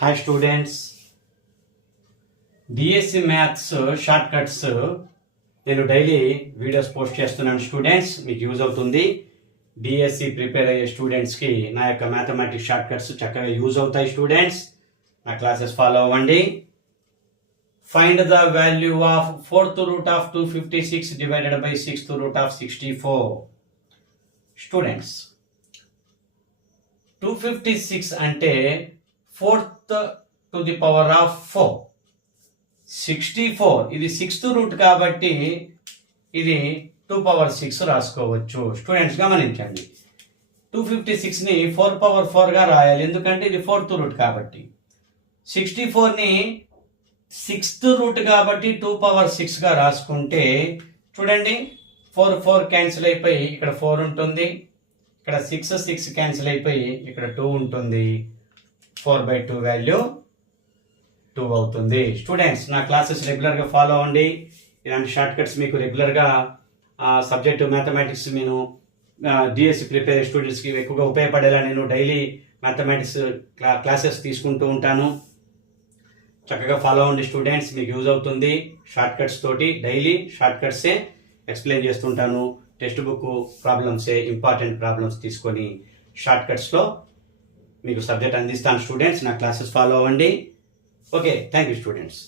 Hi students, DSC maths short cuts నేను daily videos post చేస్తున్నాను. Students మీకు use అవుతుంది. డిఎస్సి ప్రిపేర్ అయ్యే స్టూడెంట్స్కి నా యొక్క మ్యాథమెటిక్స్ షార్ట్ కట్స్ చక్కగా యూజ్ అవుతాయి. స్టూడెంట్స్ నా క్లాసెస్ ఫాలో అవ్వండి. Find the value of 4th root of 256 divided by 6th root of 64. Students 256 అంటే 4th to the power of 4. 64 ఇది 6th రూట్ కాబట్టి ఇది 2^6 రాసుకోవచ్చు. స్టూడెంట్స్ గమనించండి, 256ని 4^4 గా రాయాలి, ఎందుకంటే ఇది 4th రూట్ కాబట్టి. 64ని 6th రూట్ కాబట్టి 2^6 గా రాసుకుంటే చూడండి, 4 క్యాన్సిల్ అయిపోయి ఇక్కడ 4 ఉంటుంది, ఇక్కడ 6 క్యాన్సిల్ అయిపోయి ఇక్కడ 2 ఉంటుంది. 4/2 వాల్యూ 2 అవుతుంది. స్టూడెంట్స్ నా క్లాసెస్ రెగ్యులర్గా ఫాలో అవ్వండి. ఇలాంటి షార్ట్ కట్స్ మీకు రెగ్యులర్గా సబ్జెక్టు మ్యాథమెటిక్స్ నేను డిఎస్సి ప్రిపేర్ స్టూడెంట్స్కి ఎక్కువగా ఉపయోగపడేలా నేను డైలీ మ్యాథమెటిక్స్ క్లాసెస్ తీసుకుంటూ ఉంటాను. చక్కగా ఫాలో అవ్వండి స్టూడెంట్స్, మీకు యూజ్ అవుతుంది. షార్ట్ కట్స్ తోటి డైలీ షార్ట్ కట్సే ఎక్స్ప్లెయిన్ చేస్తుంటాను. టెక్స్ట్ బుక్ ప్రాబ్లమ్సే, ఇంపార్టెంట్ ప్రాబ్లమ్స్ తీసుకొని షార్ట్ కట్స్లో మీకు సబ్జెక్ట్ అందిస్తాను. స్టూడెంట్స్ నా క్లాసెస్ ఫాలో అవ్వండి. Okay, thank you students.